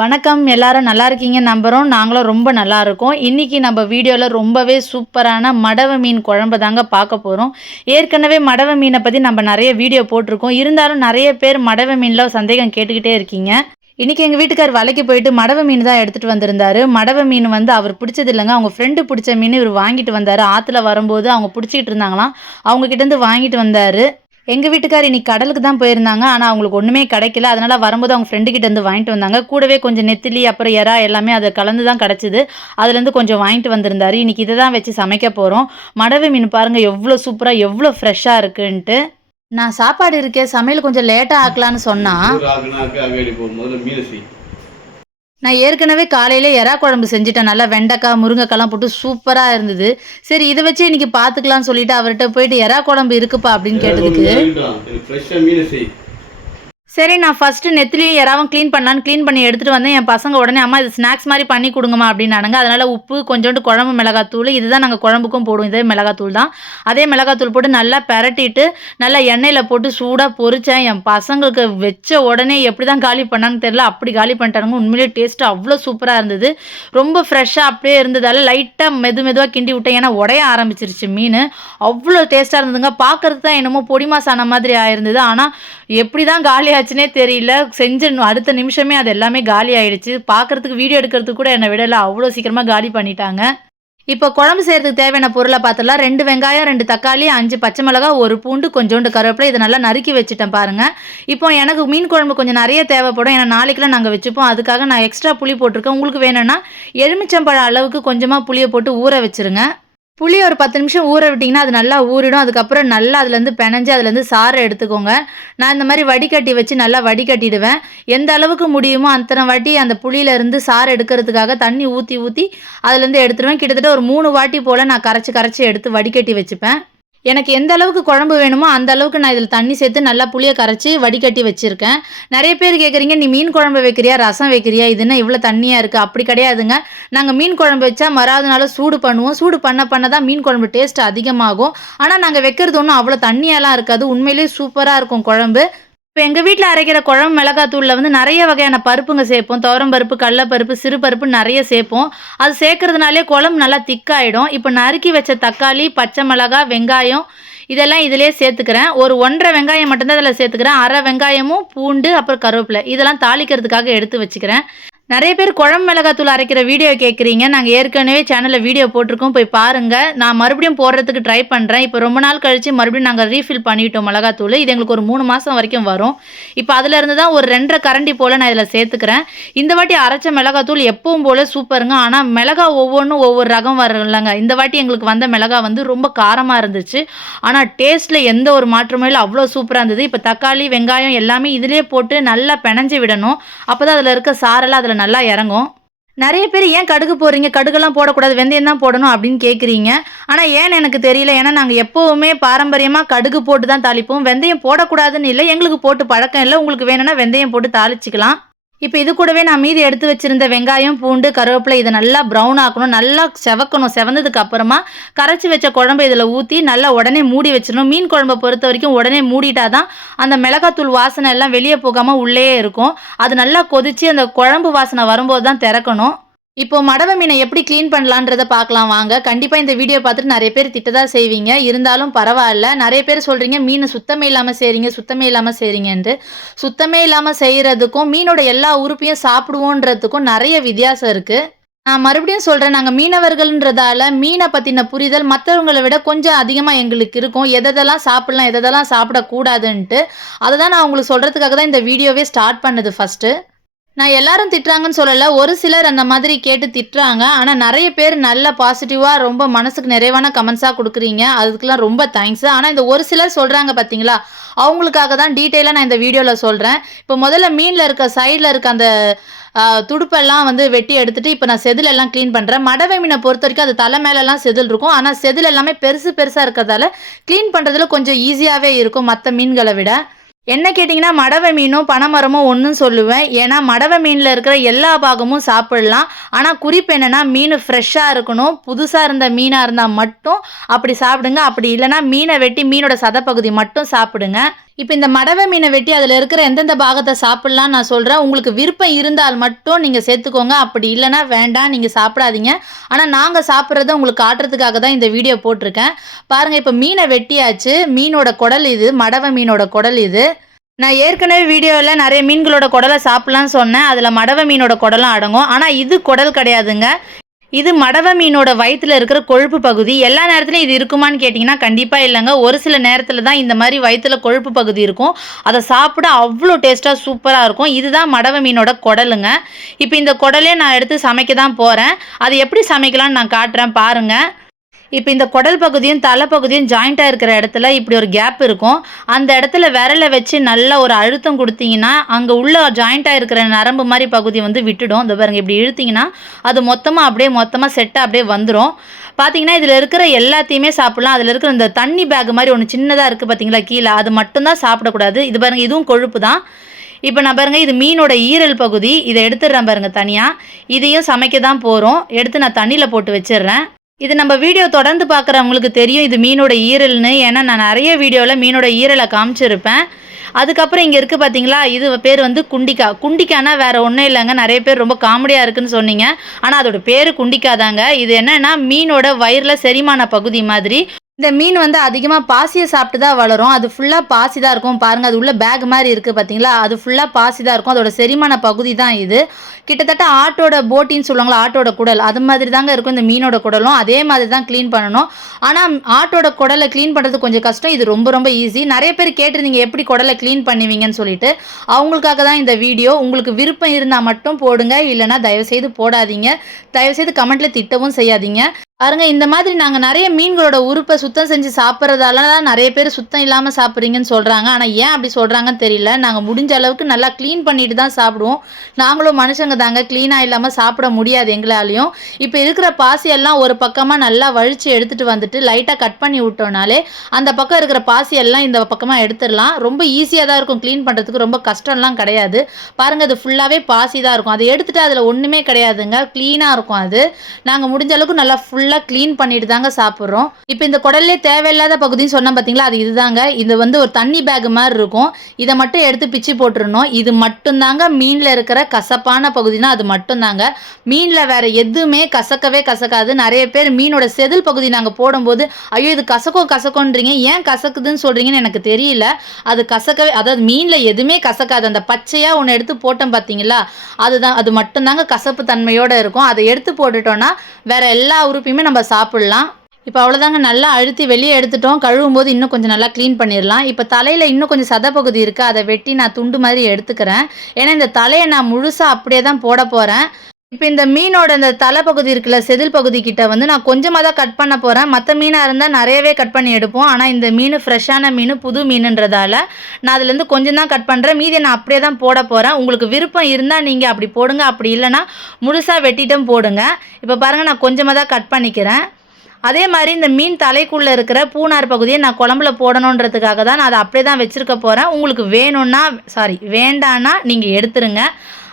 வணக்கம். எல்லாரும் நல்லா இருக்கீங்க? நம்புகிறோம் நாங்களும் ரொம்ப நல்லா இருக்கோம். இன்றைக்கி நம்ம வீடியோவில் ரொம்பவே சூப்பரான மடவை மீன் குழம்பு தாங்க பார்க்க போகிறோம் ஏற்கனவே மடவை மீனை பற்றி நம்ம நிறைய வீடியோ போட்டிருக்கோம். இருந்தாலும் நிறைய பேர் மடவை மீனில் சந்தேகம் கேட்டுக்கிட்டே இருக்கீங்க. இன்றைக்கி எங்கள் வீட்டுக்கார் வலைக்கு போயிட்டு மடவை மீன் தான் எடுத்துகிட்டு வந்திருந்தாரு. மடவை மீன் வந்து அவர் பிடிச்சது இல்லைங்க. அவங்க ஃப்ரெண்டு பிடிச்ச மீன் இவர் வாங்கிட்டு வந்தார். ஆற்றுல வரும்போது அவங்க பிடிச்சிக்கிட்டு இருந்தாங்களாம். அவங்கக்கிட்டேருந்து வாங்கிட்டு வந்தார். எங்கள் வீட்டுக்கார் இன்னைக்கு கடலுக்கு தான் போயிருந்தாங்க. ஆனால் அவங்களுக்கு ஒன்றுமே கிடைக்கல. அதனால் வரும்போது அவங்க ஃப்ரெண்டு கிட்ட இருந்து வாங்கிட்டு வந்தாங்க. கூடவே கொஞ்சம் நெத்திலி அப்புறம் எறா எல்லாமே அதை கலந்து தான் கிடச்சிது. அதுலேருந்து கொஞ்சம் வாங்கிட்டு வந்திருந்தாரு. இன்றைக்கி இதை தான் வச்சு சமைக்க போகிறோம் மடவை மீன் பாருங்கள் எவ்வளோ சூப்பராக எவ்வளோ ஃப்ரெஷ்ஷாக இருக்குன்ட்டு. நான் சாப்பாடு இருக்கேன் சமையல் கொஞ்சம் லேட்டாக ஆக்கலான்னு சொன்னால் ஒரு ஆகுனாக்க அகடி போ முதல்ல மீனை செய் நான் ஏற்கனவே காலையில எறா குழம்பு செஞ்சுட்டேன். நல்லா வெண்டைக்காய் முருங்கைக்காய்லாம் போட்டு சூப்பராக இருந்தது. சரி இதை வச்சு இன்னைக்கு பார்த்துக்கலாம்னு சொல்லிட்டு அவர்கிட்ட போயிட்டு எறா குழம்பு இருக்குப்பா அப்படின்னு கேட்டதுக்கு எனக்கு ஃப்ரெஷ்ஷாக மீனை செய் சரி நான் ஃபஸ்ட்டு நெத்திலையும் யாராவது க்ளீன் பண்ணான்னு க்ளீன் பண்ணி எடுத்துகிட்டு வந்தேன். என் பசங்க உடனே அம்மா இது ஸ்நாக்ஸ் மாதிரி பண்ணி கொடுங்கம்மா அப்படின்னானுங்க. அதனால் உப்பு கொஞ்சோண்டு குழம்பு மிளகாத்தூள் இதுதான் நாங்கள் குழம்புக்கும் போடுவோம். இதே மிளகாத்தூள் தான். அதே மிளகாத்தூள் போட்டு நல்லா பெரட்டிட்டு நல்லா எண்ணெயில் போட்டு சூடாக பொறிச்சேன் என் பசங்களுக்கு வச்ச உடனே எப்படி தான் காலி பண்ணான்னு தெரில அப்படி காலி பண்ணிட்டானுங்க. உண்மையிலேயே டேஸ்ட்டு அவ்வளோ சூப்பராக இருந்தது. ரொம்ப ஃப்ரெஷ்ஷாக அப்படியே இருந்ததால் லைட்டாக மெது மெதுவாக கிண்டி விட்டேன். ஏன்னா உடைய ஆரம்பிச்சிருச்சு மீன். அவ்வளோ டேஸ்ட்டாக இருந்ததுங்க. பார்க்கறது தான் என்னமோ பொடி மாசான மாதிரி ஆயிருந்தது. ஆனால் எப்படி தான் காலி ஆச்சுனே தெரியல. செஞ்ச அடுத்த நிமிஷமே அது எல்லாமே காலி ஆயிடுச்சு. பார்க்கறதுக்கு வீடியோ எடுக்கிறதுக்கு கூட என்னை விடலை. அவ்வளோ சீக்கிரமாக காலி பண்ணிட்டாங்க. இப்போ குழம்பு செய்கிறதுக்கு தேவையான பொருளை பார்த்துலாம் ரெண்டு வெங்காயம் ரெண்டு தக்காளி அஞ்சு பச்சை மிளகா ஒரு பூண்டு கொஞ்சோண்டு கருவேப்பிலை. இதை நல்லா நறுக்கி வச்சுட்டேன் பாருங்கள் இப்போ எனக்கு மீன் குழம்பு கொஞ்சம் நிறைய தேவைப்படும். ஏன்னா நாளைக்கெல்லாம் நாங்கள் வச்சுப்போம். அதுக்காக நான் எக்ஸ்ட்ரா புளி போட்டிருக்கேன். உங்களுக்கு வேணும்னா எலுமிச்சம்பழம் அளவுக்கு கொஞ்சமாக புளியை போட்டு ஊற வச்சுருங்க. புளி ஒரு பத்து நிமிஷம் ஊற விட்டிங்கன்னா அது நல்லா ஊறிடும். அதுக்கப்புறம் நல்லா அதுலேருந்து பிணைஞ்சு அதுலேருந்து சாரை எடுத்துக்கோங்க. நான் இந்த மாதிரி வடிகட்டி வச்சு நல்லா வடிகட்டிடுவேன். எந்த அளவுக்கு முடியுமோ அத்தனை வாட்டி அந்த புளியிலேருந்து சாறு எடுக்கிறதுக்காக தண்ணி ஊற்றி ஊற்றி அதுலேருந்து எடுத்துருவேன் கிட்டத்தட்ட ஒரு மூணு வாட்டி போல் நான் கரைச்சி கரைச்சி எடுத்து வடிகட்டி வச்சுப்பேன். எனக்கு எந்த அளவுக்கு குழம்பு வேணுமோ அந்த அளவுக்கு நான் இதில் தண்ணி சேர்த்து நல்லா புளியை கரைச்சி வடிகட்டி வச்சுருக்கேன். நிறைய பேர் கேட்குறீங்க நீ மீன் குழம்பு வைக்கிறியா? ரசம் வைக்கிறியா? இதுன்னா இவ்வளோ தண்ணியாக இருக்குது அப்படி கிடையாதுங்க. நாங்கள் மீன் குழம்பு வச்சா மறாவது நாள் சூடு பண்ணுவோம். சூடு பண்ண பண்ண தான் மீன் குழம்பு டேஸ்ட் அதிகமாகும். ஆனால் நாங்கள் வைக்கிறது ஒன்றும் அவ்வளோ தண்ணியெல்லாம் இருக்காது. உண்மையிலேயே சூப்பராக இருக்கும் குழம்பு. இப்போ எங்கள் வீட்டில் அரைக்கிற குழம்பு மிளகாத்தூளில் வந்து நிறைய வகையான பருப்புங்க சேர்ப்போம். துவரம் பருப்பு கடலப்பருப்பு சிறுபருப்பு நிறைய சேர்ப்போம். அது சேர்க்கறதுனாலே குழம்பு நல்லா திக்காயிடும். இப்போ நறுக்கி வச்ச தக்காளி பச்சை மிளகா வெங்காயம் இதெல்லாம் இதிலே சேர்த்துக்கிறேன். ஒரு ஒன்றரை வெங்காயம் மட்டும்தான் இதில் சேர்த்துக்கிறேன். அரை வெங்காயமும் பூண்டு அப்புறம் கருவேப்பிலை இதெல்லாம் தாளிக்கிறதுக்காக எடுத்து வச்சுக்கிறேன். நிறைய பேர் குழம்பு மிளகாத்தூள் அரைக்கிற வீடியோ கேட்குறீங்க நாங்கள் ஏற்கனவே சேனலில் வீடியோ போட்டிருக்கோம். போய் பாருங்கள் நான் மறுபடியும் போடுறதுக்கு ட்ரை பண்ணுறேன் இப்போ ரொம்ப நாள் கழித்து மறுபடியும் நாங்கள் ரீஃபில் பண்ணிவிட்டோம் மிளகாத்தூள். இது எங்களுக்கு ஒரு மூணு மாதம் வரைக்கும் வரும். இப்போ அதில் இருந்து தான் ஒரு ரெண்டரை கரண்டி போல் நான் இதில் சேர்த்துக்கிறேன். இந்த வாட்டி அரைச்ச மிளகாத்தூள் எப்பவும் போல் சூப்பருங்க. ஆனால் மிளகா ஒவ்வொன்றும் ஒவ்வொரு ரகம் வரலங்க இந்த வாட்டி எங்களுக்கு வந்த மிளகா வந்து ரொம்ப காரமாக இருந்துச்சு. ஆனால் டேஸ்ட்டில் எந்த ஒரு மாற்றமும் இல்லை. அவ்வளோ சூப்பராக இருந்தது. இப்போ தக்காளி வெங்காயம் எல்லாமே இதிலே போட்டு நல்லா பிணைஞ்சு விடணும். அப்போ தான் அதில் இருக்க சாரெல்லாம் அதில் நல்லா இறங்கும். நிறைய பேர் ஏன் கடுகு போடுறீங்க? கடுகெல்லாம் போடக்கூடாது. வெந்தயம் தான் போடணும் அப்படின்னு கேட்குறீங்க ஆனால் ஏன்னு எனக்கு தெரியல. ஏன்னா நாங்கள் எப்போவுமே பாரம்பரியமாக கடுகு போட்டு தான் தாளிப்போம். வெந்தயம் போடக்கூடாதுன்னு இல்லை. எங்களுக்கு போட்டு பழக்கம் இல்லை. உங்களுக்கு வேணும்னா வெந்தயம் போட்டு தாளிச்சிக்கலாம். இப்போ இது கூடவே நான் மீதி எடுத்து வச்சிருந்த வெங்காயம் பூண்டு கருவேப்பிலை இதை நல்லா ப்ரௌன் ஆக்கணும். நல்லா செவக்கணும். செவந்ததுக்கு அப்புறமா கரைச்சி வச்ச குழம்பு இதில் ஊற்றி நல்லா உடனே மூடி வச்சிடணும். மீன் குழம்பை பொறுத்த வரைக்கும் உடனே மூடிட்டா தான் அந்த மிளகாத்தூள் வாசனை எல்லாம் வெளியே போகாமல் உள்ளே இருக்கும். அது நல்லா கொதித்து அந்த குழம்பு வாசனை வரும்போது தான் திறக்கணும். இப்போ மடவை மீனை எப்படி க்ளீன் பண்ணலான்றத பார்க்கலாம் வாங்க. கண்டிப்பாக இந்த வீடியோ பார்த்துட்டு நிறைய பேர் திட்டதா செய்வீங்க. இருந்தாலும் பரவாயில்ல. நிறைய பேர் சொல்கிறீங்க மீன் சுத்தமே இல்லாமல் செய்கிறீங்க சுத்தமே இல்லாமல் செய்கிறீங்கன்ட்டு சுத்தமே இல்லாமல் செய்கிறதுக்கும் மீனோட எல்லா உறுப்பையும் சாப்பிடுவோன்றதுக்கும் நிறைய வித்தியாசம் இருக்குது நான் மறுபடியும் சொல்கிறேன் நாங்கள் மீனவர்கள்ன்றதால மீனை பற்றின புரிதல் மற்றவங்களை விட கொஞ்சம் அதிகமாக எங்களுக்கு இருக்கும். எதெல்லாம் சாப்பிட்லாம் எதெல்லாம் சாப்பிடக்கூடாதுன்ட்டு. அதை தான் நான் உங்களுக்கு சொல்கிறதுக்காக தான் இந்த வீடியோவே ஸ்டார்ட் பண்ணுது ஃபஸ்ட்டு நான் எல்லாரும் திட்டுறாங்கன்னு சொல்லலை. ஒரு சிலர் அந்த மாதிரி கேட்டு திட்டுறாங்க. ஆனால் நிறைய பேர் நல்ல பாசிட்டிவாக ரொம்ப மனசுக்கு நிறைவான கமெண்ட்ஸாக கொடுக்குறீங்க. அதுக்கெலாம் ரொம்ப தேங்க்ஸ் ஆனால் இந்த ஒரு சிலர் சொல்கிறாங்க பார்த்தீங்களா அவங்களுக்காக தான் டீட்டெயிலாக நான் இந்த வீடியோவில் சொல்கிறேன் இப்போ முதல்ல மீனில் இருக்க சைடில் இருக்க அந்த துடுப்பெல்லாம் வந்து வெட்டி எடுத்துகிட்டு இப்போ நான் செதில் எல்லாம் க்ளீன் பண்ணுறேன் மடவை மீனை பொறுத்த வரைக்கும் அது தலை மேலெல்லாம் செதில் இருக்கும். ஆனால் செதில் எல்லாமே பெருசு பெருசாக இருக்கிறதால க்ளீன் பண்ணுறதுல கொஞ்சம் ஈஸியாகவே இருக்கும் மற்ற மீன்களை விட. என்ன கேட்டிங்கன்னா மடவை மீனும் பனைமரமும் ஒன்றும் சொல்லுவேன். ஏன்னா மடவை மீனில் இருக்கிற எல்லா பாகமும் சாப்பிடலாம். ஆனால் குறிப்பு என்னென்னா மீன் ஃப்ரெஷ்ஷாக இருக்கணும். புதுசாக இருந்த மீனாக இருந்தால் மட்டும் அப்படி சாப்பிடுங்க. அப்படி இல்லைன்னா மீனை வெட்டி மீனோட சதப்பகுதி மட்டும் சாப்பிடுங்க. இப்போ இந்த மடவை மீனை வெட்டி அதில் இருக்கிற எந்தெந்த பாகத்தை சாப்பிட்லாம் நான் சொல்கிறேன் உங்களுக்கு விருப்பம் இருந்தால் மட்டும் நீங்கள் சேர்த்துக்கோங்க. அப்படி இல்லைன்னா வேண்டாம். நீங்கள் சாப்பிடாதீங்க. ஆனால் நாங்கள் சாப்பிட்றத உங்களுக்கு காட்டுறதுக்காக தான் இந்த வீடியோ போட்டிருக்கேன். பாருங்கள் இப்போ மீனை வெட்டியாச்சு. மீனோட குடல் இது. மடவை மீனோட குடல் இது. நான் ஏற்கனவே வீடியோவில் நிறைய மீன்களோட குடலை சாப்பிட்லான்னு சொன்னேன். அதில் மடவை மீனோட குடலும் அடங்கும். ஆனால் இது குடல் கிடையாதுங்க. இது மடவ மீனோட வயிற்றுல இருக்கிற கொழுப்பு பகுதி. எல்லா நேரத்துலையும் இது இருக்குமான்னு கேட்டிங்கன்னா கண்டிப்பாக இல்லைங்க. ஒரு சில நேரத்தில் தான் இந்த மாதிரி வயிற்றுல கொழுப்பு பகுதி இருக்கும். அதை சாப்பிட அவ்வளோ டேஸ்ட்டாக சூப்பராக இருக்கும். இதுதான் மடவ மீனோட குடலுங்க. இப்போ இந்த குடலே நான் எடுத்து சமைக்க தான் போகிறேன் அது எப்படி சமைக்கலாம்னு நான் காட்டுறேன். பாருங்கள் இப்போ இந்த குடல் பகுதியும் தலை பகுதியும் ஜாயிண்ட்டாக இருக்கிற இடத்துல இப்படி ஒரு கேப் இருக்கும். அந்த இடத்துல விரலை வச்சு நல்லா ஒரு அழுத்தம் கொடுத்தீங்கன்னா அங்கே உள்ள ஜாயிண்ட்டாக இருக்கிற நரம்பு மாதிரி பகுதி வந்து விட்டுடும். இந்த பாருங்க இப்படி இழுத்தீங்கன்னா அது மொத்தமாக அப்படியே மொத்தமாக செட்டாக அப்படியே வந்துடும் பார்த்தீங்கன்னா இதில் இருக்கிற எல்லாத்தையுமே சாப்பிட்லாம். அதில் இருக்கிற இந்த தண்ணி பேக் மாதிரி ஒன்று சின்னதாக இருக்குது பார்த்தீங்களா கீழே. அது மட்டும்தான் சாப்பிடக்கூடாது. இது பாருங்கள் இதுவும் கொழுப்பு தான். இப்போ நான் பாருங்கள் இது மீனோட ஈரல் பகுதி. இதை எடுத்துடுறேன் பாருங்கள் தனியாக இதையும் சமைக்க தான் போகிறோம் எடுத்து நான் தண்ணியில் போட்டு வச்சிடுறேன். இது நம்ம வீடியோ தொடர்ந்து பார்க்குறவங்களுக்கு தெரியும். இது மீனோட ஈரல்னு. ஏன்னா நான் நிறைய வீடியோவில் மீனோட ஈரலை காமிச்சிருப்பேன். அதுக்கப்புறம் இங்கே இருக்குது பார்த்தீங்களா இது பேர் வந்து குண்டிக்கா. குண்டிக்கானா வேறு ஒன்றும் இல்லைங்க. நிறைய பேர் ரொம்ப காமெடியாக இருக்குன்னு சொன்னீங்க. ஆனால் அதோட பேர் குண்டிக்கா தாங்க இது என்னென்னா மீனோட வயிறில் செரிமான பகுதி மாதிரி. இந்த மீன் வந்து அதிகமாக பாசியை சாப்பிட்டு தான் வளரும். அது ஃபுல்லாக பாசி தான் இருக்கும். பாருங்கள் அது உள்ள பேக் மாதிரி இருக்குது பார்த்தீங்களா அது ஃபுல்லாக பாசி தான் இருக்கும். அதோட செரிமான பகுதி தான் இது. கிட்டத்தட்ட ஆட்டோட போட்டின்னு சொல்லுவாங்களா ஆட்டோட குடல். அது மாதிரி தாங்க இருக்கும் இந்த மீனோட குடலும். அதே மாதிரி தான் க்ளீன் பண்ணணும். ஆனால் ஆட்டோட குடலை க்ளீன் பண்ணுறது கொஞ்சம் கஷ்டம். இது ரொம்ப ரொம்ப ஈஸி நிறைய பேர் கேட்டிருந்தீங்க எப்படி குடலை க்ளீன் பண்ணுவீங்கன்னு சொல்லிட்டு. அவங்களுக்காக தான் இந்த வீடியோ உங்களுக்கு விருப்பம் இருந்தால் மட்டும் போடுங்க. இல்லைன்னா தயவுசெய்து போடாதீங்க. தயவுசெய்து கமெண்ட்டில் திட்டவும் செய்யாதீங்க. பாருங்க இந்த மாதிரி நாங்கள் நிறைய மீன்களோட உறுப்பை சுத்தம் செஞ்சு சாப்பிட்றதால தான் நிறைய பேர் சுத்தம் இல்லாமல் சாப்பிட்றீங்கன்னு சொல்கிறாங்க ஆனால் ஏன் அப்படி சொல்கிறாங்கன்னு தெரியல. நாங்கள் முடிஞ்ச அளவுக்கு நல்லா க்ளீன் பண்ணிட்டு தான் சாப்பிடுவோம். நாங்களும் மனுஷங்க தாங்க க்ளீனாக இல்லாமல் சாப்பிட முடியாது எங்களாலையும். இப்போ இருக்கிற பாசியெல்லாம் ஒரு பக்கமாக நல்லா வழித்து எடுத்துகிட்டு வந்துட்டு லைட்டாக கட் பண்ணி விட்டோம்னாலே அந்த பக்கம் இருக்கிற பாசியெல்லாம் இந்த பக்கமாக எடுத்துடலாம். ரொம்ப ஈஸியாக தான் இருக்கும் க்ளீன் பண்ணுறதுக்கு ரொம்ப கஷ்டம்லாம் கிடையாது. பாருங்கள் அது ஃபுல்லாகவே பாசி தான் இருக்கும். அதை எடுத்துகிட்டு அதில் ஒன்றுமே கிடையாதுங்க. க்ளீனாக இருக்கும் அது. நாங்கள் முடிஞ்ச அளவுக்கு நல்லா ஃபுல்லாக க்ளீன் பண்ணிட்டு தாங்க சாப்பிட்றோம். இப்போ இந்த குடல்லே தேவையில்லாத பகுதின்னு சொன்ன பார்த்தீங்களா அது இதுதாங்க. இது வந்து ஒரு தண்ணி பேக் மாதிரி இருக்கும். இதை மட்டும் எடுத்து பிச்சு போட்டுருணும் இது மட்டும்தாங்க மீனில் இருக்கிற கசப்பான பகுதினா அது மட்டும்தாங்க. மீனில் வேற எதுவுமே கசக்கவே கசக்காது. நிறைய பேர் மீனோட செதில் பகுதி நாங்கள் போடும்போது ஐயோ இது கசக்கோ கசக்கோன்றீங்க ஏன் கசக்குதுன்னு சொல்கிறீங்கன்னு எனக்கு தெரியல. அது கசக்கவே அதாவது மீனில் எதுவுமே கசக்காது. அந்த பச்சையாக ஒன்று எடுத்து போட்டோம் பார்த்தீங்களா அதுதான் அது மட்டும்தாங்க கசப்பு தன்மையோடு இருக்கும். அதை எடுத்து போட்டுட்டோன்னா வேற எல்லா உறுப்பையும் நம்ம சாப்பிட்லாம். இப்போ அவ்வளோதாங்க நல்லா அழுத்தி வெளியே எடுத்துட்டோம். கழுவும் போது இன்னும் கொஞ்சம் நல்லா க்ளீன் பண்ணிடலாம். இப்போ தலையில் இன்னும் கொஞ்சம் சதப்பகுதி இருக்குது அதை வெட்டி நான் துண்டு மாதிரி எடுத்துக்கிறேன். ஏன்னா இந்த தலையை நான் முழுசாக அப்படியே தான் போட போகிறேன் இப்போ இந்த மீனோட இந்த தலைப்பகுதி இருக்குல்ல செதில் பகுதி கிட்ட வந்து நான் கொஞ்சமாக தான் கட் பண்ண போகிறேன் மற்ற மீனாக இருந்தால் நிறையவே கட் பண்ணி எடுப்போம். ஆனால் இந்த மீன் ஃப்ரெஷ்ஷான மீன் புது மீனுன்றதால நான் அதுலேருந்து கொஞ்சம் தான் கட் பண்ணுறேன் மீதி நான் அப்படியே தான் போட போகிறேன் உங்களுக்கு விருப்பம் இருந்தால் நீங்கள் அப்படி போடுங்க. அப்படி இல்லைன்னா முழுசாக வெட்டிட்டும் போடுங்க. இப்போ பாருங்கள் நான் கொஞ்சமாக தான் கட் பண்ணிக்கிறேன். அதே மாதிரி இந்த மீன் தலைக்குள்ளே இருக்கிற பூனார் பகுதியை நான் குழம்புல போடணுன்றதுக்காக தான் நான் அதை அப்படியே தான் வச்சுருக்க போகிறேன் உங்களுக்கு வேணும்னா சாரி வேண்டான்னா நீங்கள் எடுத்துருங்க.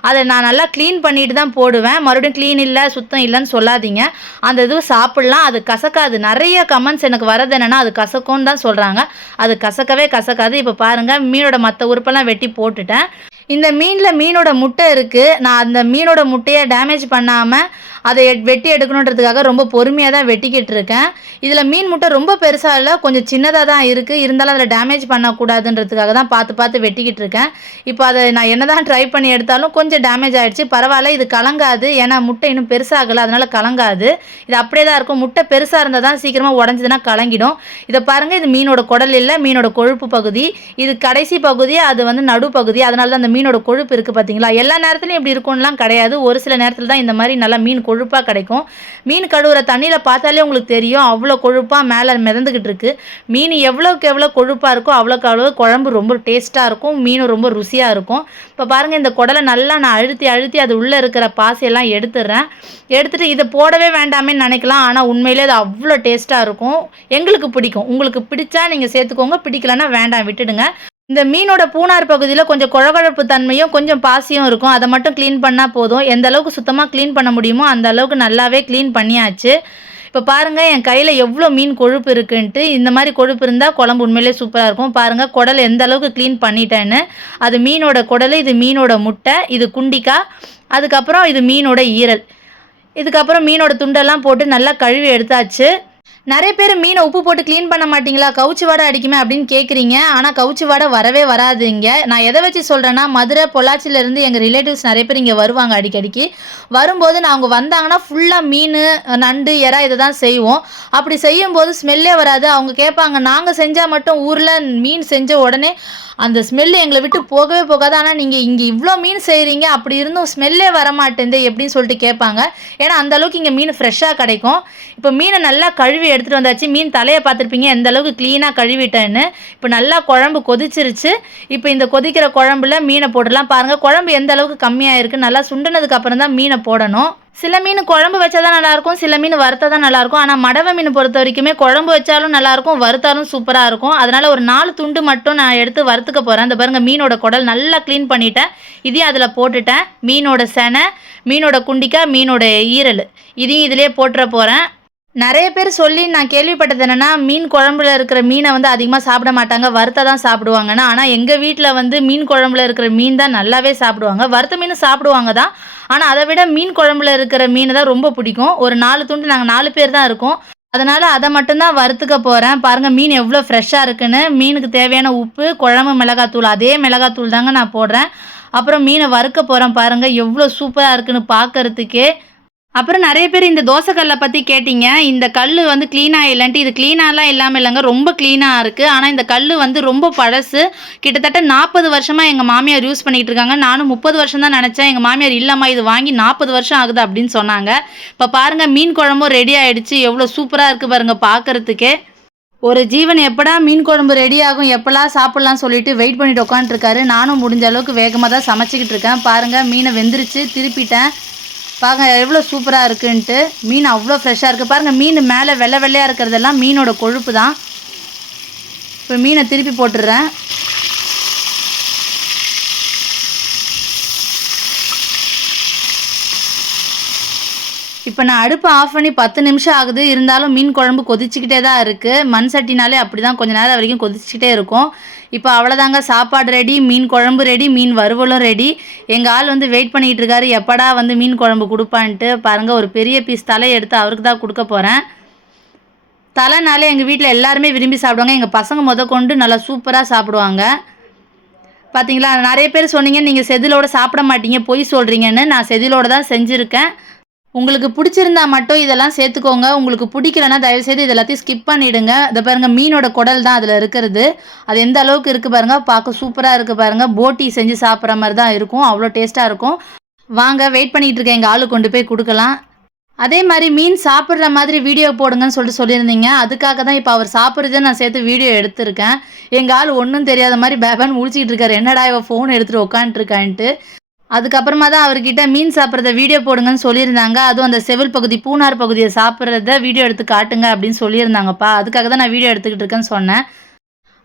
அதை நான் நல்லா க்ளீன் பண்ணிட்டு தான் போடுவேன். மறுபடியும் க்ளீன் இல்லை சுத்தம் இல்லைன்னு சொல்லாதீங்க. அந்த இது சாப்பிட்லாம். அது கசக்காது. நிறைய கமெண்ட்ஸ் எனக்கு வரது என்னென்னா அது கசக்கும்னு தான் சொல்கிறாங்க அது கசக்கவே கசக்காது. இப்போ பாருங்கள் மீனோட மற்ற உறுப்பெல்லாம் வெட்டி போட்டுட்டேன். இந்த மீனில் மீனோட முட்டை இருக்குது நான் அந்த மீனோட முட்டையை டேமேஜ் பண்ணாமல் அதை எட்- வெட்டி எடுக்கணுன்றதுக்காக ரொம்ப பொறுமையாக தான் வெட்டிக்கிட்டு இருக்கேன். இதில் மீன் முட்டை ரொம்ப பெருசாக இல்லை கொஞ்சம் சின்னதாக தான் இருக்குது இருந்தாலும் அதில் டேமேஜ் பண்ணக்கூடாதுன்றதுக்காக தான் பார்த்து பார்த்து வெட்டிக்கிட்டு இருக்கேன். இப்போ அதை நான் என்ன தான் ட்ரை பண்ணி எடுத்தாலும் கொஞ்சம் டேமேஜ் ஆகிடுச்சு பரவாயில்ல இது கலங்காது. ஏன்னா முட்டை இன்னும் பெருசாகலை அதனால் கலங்காது. இது அப்படியே தான் இருக்கும். முட்டை பெருசாக இருந்தால் தான் சீக்கிரமாக உடஞ்சதுன்னா கலங்கிடும். இதை பாருங்கள் இது மீனோட குடல் இல்லை மீனோட கொழுப்பு பகுதி. இது கடைசி பகுதி அது வந்து நடுப்பகுதி. அதனால தான் அந்த மீனோட கொழுப்பு இருக்குது பார்த்தீங்களா எல்லா நேரத்துலையும் இப்படி இருக்கும்லாம் கிடையாது. ஒரு சில நேரத்தில் தான் இந்த மாதிரி நல்லா மீன் கொழுப்பாக கிடைக்கும். மீன் கழுவுற தண்ணியில் பார்த்தாலே உங்களுக்கு தெரியும் அவ்வளோ கொழுப்பாக மேலே மிதந்துக்கிட்டு இருக்கு. மீன் எவ்வளோக்கு எவ்வளோ கொழுப்பாக இருக்கோ அவ்வளோக்கு அவ்வளோ குழம்பு ரொம்ப டேஸ்ட்டாக இருக்கும் மீனும் ரொம்ப ருசியாக இருக்கும். இப்போ பாருங்கள் இந்த குடலை நல்லா நான் அழுத்தி அழுத்தி அது உள்ளே இருக்கிற பாசையெல்லாம் எடுத்துடுறேன். எடுத்துகிட்டு இதை போடவே வேண்டாமே நினைக்கலாம். ஆனால் உண்மையிலே அது அவ்வளோ டேஸ்ட்டாக இருக்கும். எங்களுக்கு பிடிக்கும். உங்களுக்கு பிடிச்சா நீங்கள் சேர்த்துக்கோங்க. பிடிக்கலன்னா வேண்டாம் விட்டுடுங்க. இந்த மீனோட பூனார் பகுதியில் கொஞ்சம் குழகுழப்பு தன்மையும் கொஞ்சம் பாசியும் இருக்கும். அதை மட்டும் க்ளீன் பண்ணால் போதும். எந்த அளவுக்கு சுத்தமாக க்ளீன் பண்ண முடியுமோ அந்த அளவுக்கு நல்லாவே க்ளீன் பண்ணியாச்சு. இப்போ பாருங்கள் என் கையில் எவ்வளோ மீன் கொழுப்பு இருக்குன்ட்டு இந்த மாதிரி கொழுப்பு இருந்தால் குழம்பு உண்மையிலே சூப்பராக இருக்கும். பாருங்கள் குடல் எந்த அளவுக்கு க்ளீன் பண்ணிட்டேன்னு. அது மீனோட குடல் இது மீனோட முட்டை இது குண்டிக்கா அதுக்கப்புறம் இது மீனோட ஈரல். இதுக்கப்புறம் மீனோட துண்டெல்லாம் போட்டு நல்லா கழுவி எடுத்தாச்சு. நிறைய பேர் மீனை உப்பு போட்டு க்ளீன் பண்ண மாட்டீங்களா? கவுச்சி வாடை அடிக்குமே அப்படின்னு கேட்குறீங்க ஆனால் கவுச்சி வாடை வரவே வராது இங்கே. நான் எதை வச்சு சொல்கிறேன்னா மதுரை பொள்ளாச்சியிலேருந்து எங்கள் ரிலேட்டிவ்ஸ் நிறைய பேர் இங்கே வருவாங்க அடிக்கடிக்கு. வரும்போது நான் அவங்க வந்தாங்கன்னா ஃபுல்லாக மீன் நண்டு எறா இதை தான் செய்வோம். அப்படி செய்யும்போது ஸ்மெல்லே வராது. அவங்க கேட்பாங்க நாங்கள் செஞ்சால் மட்டும் ஊரில் மீன் செஞ்ச உடனே அந்த ஸ்மெல்லு எங்களை விட்டு போகவே போகாது. ஆனால் நீங்கள் இங்கே இவ்வளோ மீன் செய்கிறீங்க அப்படி இருந்தும் ஸ்மெல்லே வர மாட்டேங்குது எப்படின்னு சொல்லிட்டு கேட்பாங்க. ஏன்னா அந்தளவுக்கு இங்கே மீன் ஃப்ரெஷ்ஷாக கிடைக்கும். இப்போ மீனை நல்லா கழுவி எடுத்துகிட்டு வந்தாச்சு. மீன் தலையை பார்த்துருப்பீங்க எந்த அளவுக்கு க்ளீனாக கழுவிட்டேன்னு. இப்போ நல்லா குழம்பு கொதிச்சிருச்சு. இப்போ இந்த கொதிக்கிற குழம்புல மீனை போடலாம். பாருங்கள் குழம்பு எந்த அளவுக்கு கம்மியாக இருக்குது நல்லா சுண்டுனதுக்கு அப்புறம் தான் மீனை போடணும். சில மீன் குழம்பு வச்சா தான் நல்லாயிருக்கும் சில மீன் வறுத்தா தான் நல்லாயிருக்கும் ஆனால் மடவை மீன் பொறுத்த வரைக்குமே குழம்பு வச்சாலும் நல்லாயிருக்கும் வறுத்தாலும் சூப்பராக இருக்கும். அதனால் ஒரு நாலு துண்டு மட்டும் நான் எடுத்து வறுத்துக்க போகிறேன் அந்த பாருங்கள் மீனோட குடல் நல்லா க்ளீன் பண்ணிட்டேன். இதையும் அதில் போட்டுட்டேன். மீனோட செனை மீனோட குண்டிக்காய் மீனோட ஈரல். இதையும் இதிலே போட்டுற போகிறேன் நிறைய பேர் சொல்லி நான் கேள்விப்பட்டது என்னென்னா மீன் குழம்புல இருக்கிற மீனை வந்து அதிகமாக சாப்பிட மாட்டாங்க. வறுத்த தான் சாப்பிடுவாங்கன்னு. ஆனால் எங்கள் வீட்டில் வந்து மீன் குழம்புல இருக்கிற மீன் தான் நல்லாவே சாப்பிடுவாங்க. வறுத்த மீன் சாப்பிடுவாங்க தான். ஆனால் அதை விட மீன் குழம்புல இருக்கிற மீன் தான் ரொம்ப பிடிக்கும். ஒரு நாலு துண்டு நாங்கள் நாலு பேர் தான் இருக்கோம். அதனால் அதை மட்டும்தான் வறுத்துக்க போகிறேன் பாருங்கள் மீன் எவ்வளோ ஃப்ரெஷ்ஷாக இருக்குன்னு. மீனுக்கு தேவையான உப்பு குழம்பு மிளகாத்தூள். அதே மிளகாத்தூள் தாங்க நான் போடுறேன். அப்புறம் மீனை வறுக்க போகிறேன் பாருங்கள் எவ்வளோ சூப்பராக இருக்குன்னு பார்க்கறதுக்கே. அப்புறம் நிறைய பேர் இந்த தோசைக்கல்லை பற்றி கேட்டிங்க. இந்த கல் வந்து க்ளீனாக இல்லைன்ட்டு இது க்ளீனாலாம் இல்லாமல் இல்லைங்க ரொம்ப க்ளீனாக இருக்குது ஆனால் இந்த கல் வந்து ரொம்ப பழசு. கிட்டத்தட்ட நாற்பது வருஷமாக எங்கள் மாமியார் யூஸ் பண்ணிகிட்டு இருக்காங்க. நானும் முப்பது வருஷம் தான் நினச்சேன். எங்கள் மாமியார் இல்லைம்மா இது வாங்கி நாற்பது வருஷம் ஆகுது அப்படின்னு சொன்னாங்க. இப்போ பாருங்கள் மீன் குழம்பும் ரெடி ஆகிடுச்சு எவ்வளோ சூப்பராக இருக்குது பாருங்கள் பார்க்கறதுக்கே ஒரு ஜீவன் எப்படா மீன் குழம்பு ரெடி ஆகும் எப்பலாம் சாப்பிட்லாம் சொல்லிட்டு வெயிட் பண்ணிட்டு உட்காந்துருக்காரு நானும் முடிஞ்ச அளவுக்கு வேகமாக தான் சமைச்சிக்கிட்டு இருக்கேன். பாருங்கள் மீனை வெந்துருச்சு திருப்பிட்டேன். பாருங்க எவ்வளோ சூப்பராக இருக்குன்ட்டு. மீன் அவ்வளோ ஃப்ரெஷ்ஷாக இருக்குது பாருங்கள் மீன் மேலே வெள்ளை வெள்ளையாக இருக்கிறதெல்லாம் மீனோட கொழுப்பு தான் இப்போ மீனை திருப்பி போட்டுடுறேன் இப்போ நான் அடுப்பை ஆஃப் பண்ணி பத்து நிமிஷம் ஆகுது. இருந்தாலும் மீன் குழம்பு கொதிச்சுக்கிட்டே தான் இருக்குது மண் சட்டினாலே அப்படி தான் கொஞ்சம் நேரம் வரைக்கும் கொதிச்சுக்கிட்டே இருக்கும். இப்போ அவ்வளோதாங்க சாப்பாடு ரெடி மீன் குழம்பு ரெடி மீன் வறுவலும் ரெடி எங்கள் ஆள் வந்து வெயிட் பண்ணிகிட்டு இருக்காரு. எப்படா வந்து மீன் குழம்பு கொடுப்பான்ட்டு பாருங்கள் ஒரு பெரிய பீஸ் தலையை எடுத்து அவருக்கு தான் கொடுக்க போகிறேன் தலைனாலே எங்கள் வீட்டில் எல்லாருமே விரும்பி சாப்பிடுவாங்க. எங்கள் பசங்க முத கொண்டு நல்லா சூப்பராக சாப்பிடுவாங்க. பார்த்தீங்களா நிறைய பேர் சொன்னீங்க நீங்கள் செதிலோட சாப்பிட மாட்டீங்க பொய் சொல்கிறீங்கன்னு நான் செதிலோடு தான் செஞ்சுருக்கேன். உங்களுக்கு பிடிச்சிருந்தா மட்டும் இதெல்லாம் சேர்த்துக்கோங்க. உங்களுக்கு பிடிக்கலன்னா தயவுசெய்து இது எல்லாத்தையும் ஸ்கிப் பண்ணிவிடுங்க இதை பாருங்கள் மீனோட குடல் தான் அதில் இருக்கிறது. அது எந்த அளவுக்கு இருக்குது பாருங்கள் பார்க்க சூப்பராக இருக்குது பாருங்கள் போட்டி செஞ்சு சாப்பிட்ற மாதிரி தான் இருக்கும். அவ்வளோ டேஸ்ட்டாக இருக்கும். வாங்க வெயிட் பண்ணிகிட்டு இருக்கேன். எங்கள் ஆளு கொண்டு போய் கொடுக்கலாம். அதே மாதிரி மீன் சாப்பிட்ற மாதிரி வீடியோ போடுங்கன்னு சொல்லிட்டு சொல்லியிருந்தீங்க. அதுக்காக தான் இப்போ அவர் சாப்பிட்றதே நான் சேர்த்து வீடியோ எடுத்திருக்கேன். எங்கள் ஆள் ஒன்றும் தெரியாத மாதிரி பேபான்னு முழிச்சிக்கிட்டு இருக்காரு. என்னடா இவன் ஃபோன் எடுத்துகிட்டு உட்காந்துருக்கான்ட்டு அதுக்கப்புறமா தான் அவர்கிட்ட மீன் சாப்பிட்றத வீடியோ போடுங்கன்னு சொல்லியிருந்தாங்க. அதுவும் அந்த செவில் பகுதி பூனார் பகுதியை சாப்பிட்றத வீடியோ எடுத்து காட்டுங்க அப்படின்னு சொல்லியிருந்தாங்கப்பா. அதுக்காக தான் நான் வீடியோ எடுத்துக்கிட்டு இருக்கேன்னு சொன்னேன்.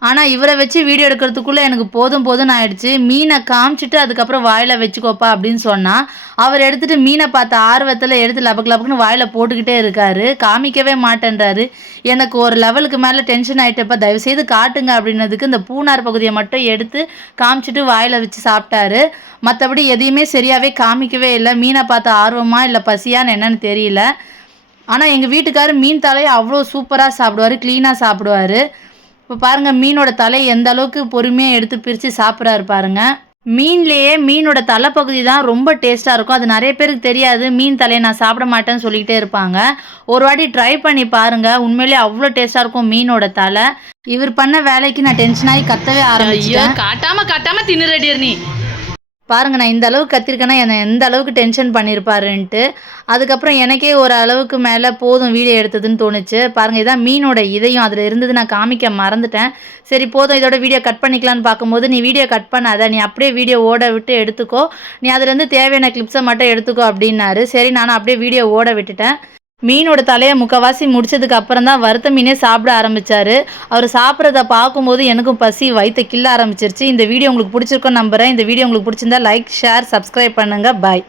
ஆனால் இவரை வச்சு வீடியோ எடுக்கிறதுக்குள்ளே எனக்கு போதும் போதும்னு ஆயிடுச்சு. மீனை காமிச்சிட்டு அதுக்கப்புறம் வாயில் வச்சுக்கோப்பா அப்படின்னு சொன்னால் அவர் எடுத்துகிட்டு மீனை பார்த்த ஆர்வத்தில் எடுத்து லபக்கு லபக்குன்னு வாயில் போட்டுக்கிட்டே இருக்காரு. காமிக்கவே மாட்டேன்றாரு. எனக்கு ஒரு லெவலுக்கு மேலே டென்ஷன் ஆகிட்டப்ப தயவுசெய்து காட்டுங்க அப்படின்னதுக்கு இந்த பூனார் பகுதியை மட்டும் எடுத்து காமிச்சிட்டு வாயில் வச்சு சாப்பிட்டாரு. மற்றபடி எதையுமே சரியாகவே காமிக்கவே இல்லை. மீனை பார்த்த ஆர்வமாக இல்லை பசியான்னு என்னன்னு தெரியல. ஆனால் எங்கள் வீட்டுக்காரர் மீன் தலையை அவ்வளோ சூப்பராக சாப்பிடுவார் க்ளீனாக சாப்பிடுவார். இப்போ பாருங்கள் மீனோட தலை எந்த அளவுக்கு பொறுமையாக எடுத்து பிரித்து சாப்பிட்றாரு பாருங்க. மீன்லேயே மீனோட தலைப்பகுதி தான் ரொம்ப டேஸ்ட்டாக இருக்கும். அது நிறைய பேருக்கு தெரியாது. மீன் தலையை நான் சாப்பிட மாட்டேன்னு சொல்லிக்கிட்டே இருப்பாங்க. ஒரு வாட்டி ட்ரை பண்ணி பாருங்கள் உண்மையிலேயே அவ்வளோ டேஸ்ட்டாக இருக்கும் மீனோட தலை. இவர் பண்ண வேலைக்கு நான் டென்ஷன் ஆகி கத்தவே ஐயோ ஆரம்பிச்சிட்டேன். காட்டாம காட்டாம தின்னுறடியர் நீ. பாருங்க நான் இந்த அளவுக்கு கத்திருக்கேன்னா என்னை எந்த அளவுக்கு டென்ஷன் பண்ணியிருப்பாருன்ட்டு அதுக்கப்புறம் எனக்கே ஒரு அளவுக்கு மேலே போதும் வீடியோ எடுத்ததுன்னு தோணுச்சு. பாருங்கள் இதான் மீனோட இதையும். அதில் இருந்தது நான் காமிக்க மறந்துட்டேன். சரி போதும் இதோட வீடியோ கட் பண்ணிக்கலான்னு பார்க்கும்போது நீ வீடியோ கட் பண்ணாத. நீ அப்படியே வீடியோ ஓட விட்டு எடுத்துக்கோ. நீ அதுலேருந்து தேவையான கிளிப்ஸை மட்டும் எடுத்துக்கோ அப்படின்னாரு. சரி நானும் அப்படியே வீடியோ ஓட விட்டுட்டேன். மீனோட தலையை முக்கவாசி முடிச்சதுக்கு அப்புறம் தான் வறுத்த மீனே சாப்பிட ஆரம்பிச்சாரு. அவர் சாப்பிட்றத பார்க்கும்போது எனக்கும் பசி வயிற்ற கிள்ள ஆரம்பிச்சிருச்சு. இந்த வீடியோ உங்களுக்கு பிடிச்சிருக்கோன்னு நம்புறேன். இந்த வீடியோ உங்களுக்கு பிடிச்சிருந்தா லைக் ஷேர் சப்ஸ்கிரைப் பண்ணுங்க. பாய்